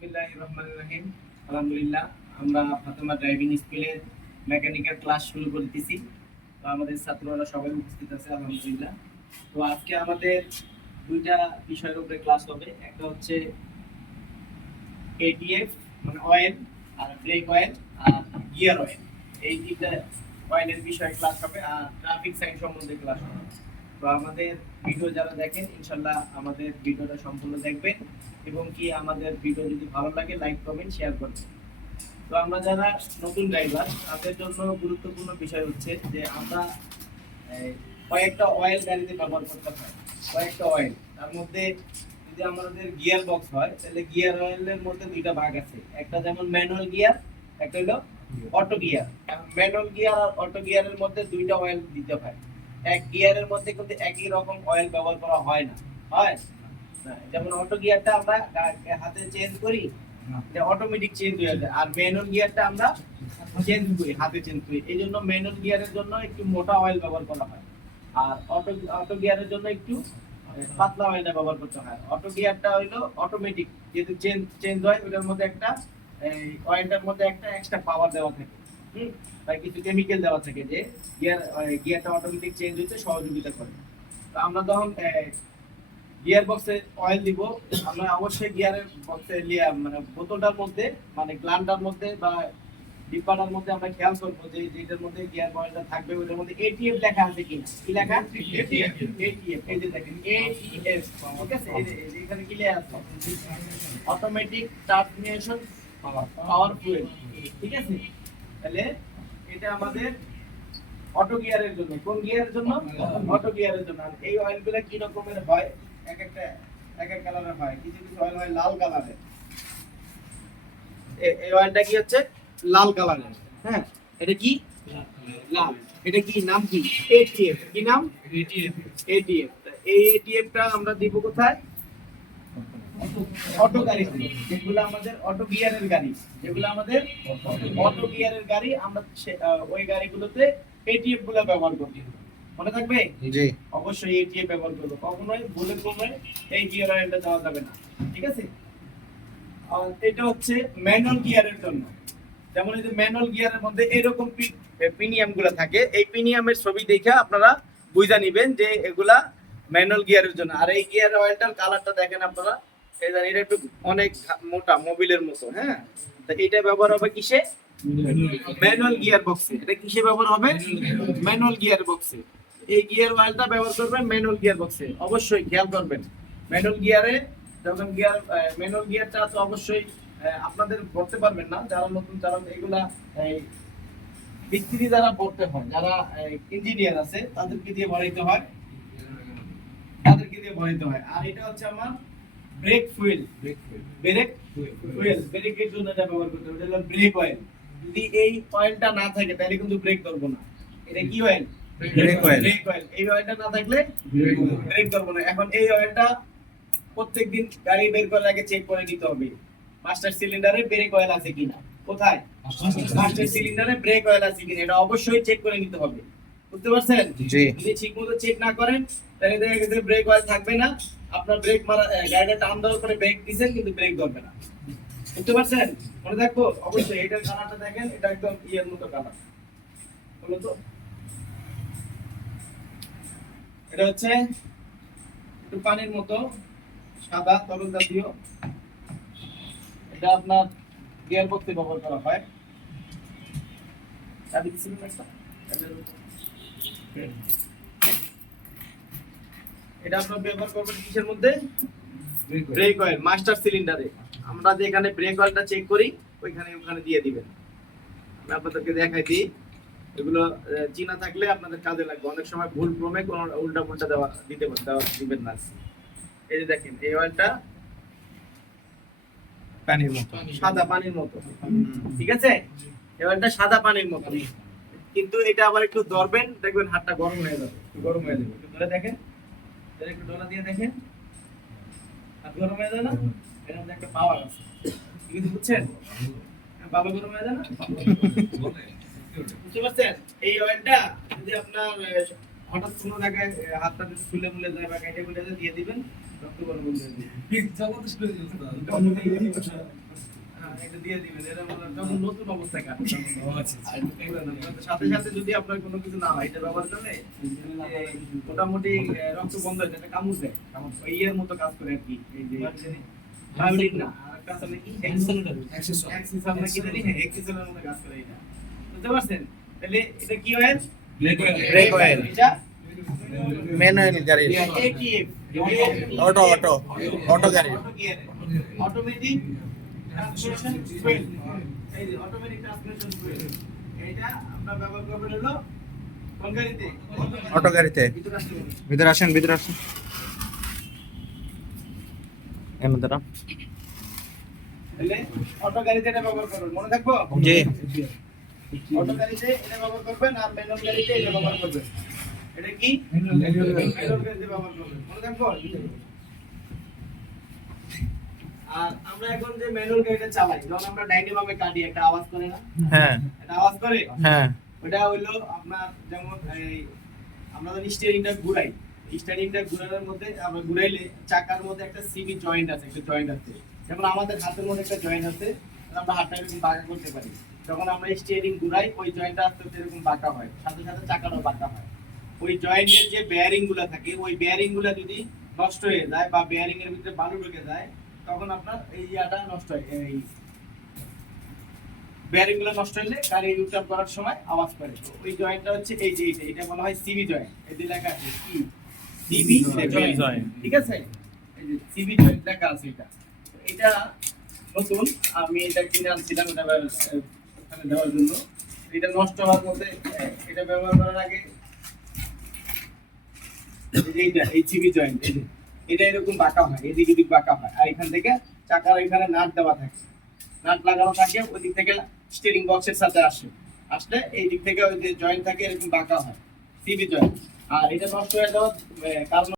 বিসমিল্লাহির রহমানির রহিম আলহামদুলিল্লাহ আমরা ফাতেমা ড্রাইভিং স্কুলে মেকানিক্যাল ক্লাস শুরু করতেছি। তো আমাদের ছাত্ররা সবাই উপস্থিত আছে, আলহামদুলিল্লাহ। তো আজকে আমাদের দুইটা বিষয়ের উপরে ক্লাস হবে। একটা হচ্ছে এটিএফ মানে অয়েল আর ব্রেক অয়েল আর গিয়ার অয়েল এই তিনটা অয়েলের বিষয়ে ক্লাস হবে, আর ট্রাফিক সাইন সম্বন্ধে ক্লাস হবে। তো আমাদের ভিডিও যারা দেখেন ইনশাল্লাহ আমাদের ভিডিওটা সম্পূর্ণ দেখবেন এবং কি আমাদের ভিডিও যদি ভালো লাগে লাইক কমেন্ট শেয়ার করবেন। তো আমরা যারা নতুন ড্রাইভার তাদের জন্য গুরুত্বপূর্ণ বিষয় হচ্ছে যে আমরা কয়েকটা অয়েল গাড়িতে ব্যবহার করতে হয় কয়েকটা অয়েল তার মধ্যে যদি আমাদের গিয়ার বক্স হয় তাহলে গিয়ার অয়েলের মধ্যে দুইটা ভাগ আছে। একটা যেমন ম্যানুয়াল গিয়ার একটা হলো অটো গিয়ার ম্যানুয়াল গিয়ার আর অটো গিয়ারের মধ্যে দুইটা অয়েল দিতে হয়। এক গিয়ারের মধ্যে কিন্তু একই রকম অয়েল ব্যবহার করা হয় না। হয়? যেমন অটো গিয়ারটা আমরা হাতে চেঞ্জ করি যে অটোমেটিক চেঞ্জ হয়ে যায়। আর ম্যানুয়াল গিয়ারটা আমরা চেঞ্জ করি হাতে চেঞ্জ করি। এই জন্য ম্যানুয়াল গিয়ারের জন্য একটু মোটা অয়েল ব্যবহার করা হয়। আর অটো অটো গিয়ারের জন্য একটু পাতলা অয়েলটা ব্যবহার করতে হয়। অটো গিয়ারটা হইল অটোমেটিক যেহেতু চেঞ্জ চেঞ্জ হয় ওটার মধ্যে একটা অয়েলটার মধ্যে একটা এক্সট্রা পাওয়ার দেওয়া থাকে। বা কিছু কেমিক্যাল দেওয়া থাকে যে গিয়ার গিয়ারটা অটোমেটিক চেঞ্জ হইতে সহযোগিতা করে। তো আমরা তখন গিয়ার বক্সে অয়েল দিব। আমরা অবশ্যই গিয়ারের বক্সে মানে বোতলটার মধ্যে মানে গ্লান্ডার মধ্যে বা ডিব্বাটার মধ্যে আমরা খেয়াল করব যে যেটার মধ্যে গিয়ার অয়েলটা থাকবে, ওটার মধ্যে এটিএফ লেখা আছে কিনা কি লেখা? এটিএফ এই যে দেখেন এটিএফ ঠিক আছে? এখানে কি লেখা আছে অটোমেটিক ট্রান্সমিশন পাওয়ার ফুয়েল ঠিক আছে? তাহলে এটা আমাদের অটো গিয়ারের জন্য। কোন গিয়ারের জন্য? অটো গিয়ারের জন্য। আর এই অয়েলগুলো কি রকমের হয়? এক একটা এক এক কালারের হয়। কিছু কিছু অয়েল হয় লাল কালারের এই অয়েলটা কি হচ্ছে? লাল কালারের হ্যাঁ? এটা কি? লাল। এটা কি নাম কি? এটিএফ কি নাম? এটিএফ এই এটিএফটা আমরা দিব কোথায়? অটো গাড়ি যেগুলো আমাদের অটো গিয়ারের গাড়ি যেগুলো আমাদের অটো গিয়ারের গাড়ি আমরা ওই গাড়িগুলোতে এটিএফগুলো ব্যবহার করি মনে থাকবে? জি। অবশ্যই এটিএফ ব্যবহার করব। কখনোই ভুলে ক্রমে এই গিয়ার অয়েলটা দেওয়া যাবে না। ঠিক আছে? আর এটা হচ্ছে ম্যানুয়াল গিয়ারের জন্য। যেমন এই যে ম্যানুয়াল গিয়ারের মধ্যে এরকম পিনিয়ামগুলো থাকে এই পিনিয়ামের ছবি দেখে আপনারা বুঝা নিবেন যে এগুলা ম্যানুয়াল গিয়ারের জন্য। আর এই গিয়ার অয়েলটার কালারটা দেখেন আপনারা। এটা একটু অনেক মোটা, মোবিলের মতো হ্যাঁ? তো এটা ব্যবহার হবে কিসে? ম্যানুয়াল গিয়ার বক্সে এটা কিসে ব্যবহার হবে? ম্যানুয়াল গিয়ার বক্সে এই গিয়ার অয়েলটা ব্যবহার করবেন ম্যানুয়াল গিয়ার বক্সে অবশ্যই খেয়াল করবেন। ম্যানুয়াল গিয়ারে যখন গিয়ার ম্যানুয়াল গিয়ারটা তো অবশ্যই আপনাদের পড়তে পারবেন না। যারা নতুন, যারা এগুলা মিস্ত্রি যারা পড়তে হয়, যারা ইঞ্জিনিয়ার আছে, তাদেরকে দিয়ে ভরাইতে হয়। তাদেরকে দিয়ে ভরাইতে হয়। আর এটা হচ্ছে আমার ব্রেক ফুয়েল ব্রেক ফুয়েল ব্রেকের জন্য এটা ব্যবহার করতে হবে। এটা হলো ব্রেক অয়েল যদি এই অয়েলটা না থাকে তাহলে কিন্তু ব্রেক করব না। এটা কি oil Brake oil. Brake oil এই অয়েলটা না থাকলে ব্রেক করব না। এখন এই অয়েলটা প্রত্যেকদিন গাড়ি বের করার আগে চেক করে নিতে হবে। মাস্টার সিলিন্ডারে ব্রেক অয়েল আছে কিনা? কোথায়? মাস্টার সিলিন্ডারে ব্রেক অয়েল আছে কিনা? এটা অবশ্যই চেক করে নিতে হবে। বুঝতে পারছেন? যদি ঠিক মতো চেক না করেন তাহলে দেখা গেছে ব্রেক অয়েল থাকবে না। আপনার ব্রেক মারা গাড়িটা টান দেওয়ার পরে ব্রেক দিছেন কিন্তু ব্রেক ধরবে না। বুঝতে পারছেন? মনে থাকব, অবশ্যই এটার কালারটা দেখেন, এটা একদম ইয়ের মতো কালার বলো তো। এটা হচ্ছে একটু পানির মতো, সাদা, তরল জাতীয়। এটা আপনার গিয়ার বক্সে ব্যবহার করা হয়। চাবি দিছিলেন একটা? এটা আপনার ব্যবহার কিসের মধ্যে? ব্রেক অয়েল মাস্টার সিলিন্ডারে আমরা যেখানে ব্রেক অয়েলটা চেক করি ওইখানে ওখানে দিয়ে দিবেন। আমি আপনাদেরকে দেখাই দিই। এগুলো চিনা থাকলে আপনাদের কাজে লাগবে। অনেক সময় ভুল ক্রমে কোনো উল্টা পুল্টা দেওয়া দিতে দেওয়া দিবেন না। এই যে দেখেন এই অয়েলটা পানির মতো। সাদা পানির মতো। ঠিক আছে? এই অয়েলটা সাদা পানির মতো। কিন্তু এটা আবার একটু ধরবেন দেখবেন হাতটা গরম হয়ে যাবে। গরম হয়ে যাবে। ধরে দেখেন। ধরে একটু ডলা দিয়ে দেখেন। হাত গরম হয়ে যায় না? এর মধ্যে একটা পাওয়ার আছে। ঠিক বুঝছেন বাবা গরম হয়ে যায় না? বুঝতে পারছেন? এই অয়েলটা যদি আপনার হঠাৎ কোনো জায়গায় হাতটা যদি ফুলে মুলে যায় বা কেটে মুলে যায় দিয়ে দিবেন রক্ত গরম হয়ে যাবে। মানে ও আচ্ছা, আচ্ছা। সাথে সাথে যদি আপনার কোনো কিছু না হয় এটা ব্যবহার করলে মোটামুটি রক্ত বন্ধ হয়ে যায় কামড় দেয়। ইয়ের মতো কাজ করে আর কি এই যে বায়োলিন না। হ্যাঁ এক্সিসালের মতো কাজ করে এটা। বুঝতে পারছেন? তাহলে এটা কি. এটা? ম্যানুয়াল গাড়ির অটো অটো অটো গাড়ি অটোমেটিক ট্রান্সমিশন ফুয়েল এই যে অটোমেটিক ট্রান্সমিশন ফুয়েল এটা আমরা ব্যবহার করবেন হলো কোন গাড়িতে অটো গাড়িতে ভিতরে। আসেন ভিতরে আসেন। এমন দাঁড়া তাহলে অটো গাড়িতে এটা ব্যবহার করবেন। মনে থাকব? জি। অটো গাড়িতে এটা ব্যবহার করবেন আর ম্যানুয়াল গাড়িতে এটা ব্যবহার করবেন। এটা কি? ম্যানুয়াল গাড়িতে ব্যবহার করবেন। মনে থাকব? আর আমরা এখন যে ম্যানুয়াল গাড়িটা চালাই যখন আমরা ডাইনে বামে কাটি একটা আওয়াজ করে না? হ্যাঁ। একটা আওয়াজ করে? হ্যাঁ। ওটা হইল আপনার যেমন এই আমরা যখন স্টিয়ারিংটা ঘুরাই স্টিয়ারিংটা ঘুরানোর মধ্যে আমরা ঘুরাইলে চাকার মধ্যে একটা সিবি জয়েন্ট আছে একটা জয়েন্ট আছে। যেমন আমাদের হাতের মধ্যে একটা জয়েন্ট আছে আমরা হাতটা এরকম বাঁকা করতে পারি। যখন আমরা স্টিয়ারিং ঘুরাই ওই জয়েন্টটা আস্তে আস্তে এরকম বাঁকা হয় সাথে সাথে চাকাটাও বাঁকা হয়। ওই জয়েন্টের যে বেয়ারিংগুলা থাকে ওই বেয়ারিংগুলা যদি নষ্ট হয়ে যায় বা বেয়ারিং এর ভিতরে বালু ঢুকে যায় তখন আপনার এই ইয়াটা নষ্ট হয় এই বেয়ারিংগুলো নষ্ট হলে গাড়ি ইউটার্ন করার সময় আওয়াজ করে ওই জয়েন্টটা হচ্ছে এই যে এইটা এটা বলা হয় সিবি জয়েন্ট এতে লেখা আছে কি সিবি জয়েন্ট ঠিক আছে? এই যে সিবি জয়েন্ট লেখা আছে এটা। এটা নতুন আমি এটা কিনে আনছিলাম এটা ওখানে দেওয়ার জন্য। এটা নষ্ট হওয়ার মধ্যে এটা ব্যবহার করার আগে এইটা এই সিবি জয়েন্ট এই এটা এরকম বাঁকা হয়, এদিক এদিক বাঁকা হয়। আর এখান থেকে চাকার এখানে নাট দেওয়া থাকে। নাট লাগানো থাকে ওই দিক থেকে স্টিয়ারিং বক্সের সাথে আসে। আসলে এই দিক থেকে ওই যে জয়েন্ট থাকে, এরকম বাঁকা হয় টিভি জয়েন্ট আর এটা নষ্ট হয়ে যাওয়ার কারণ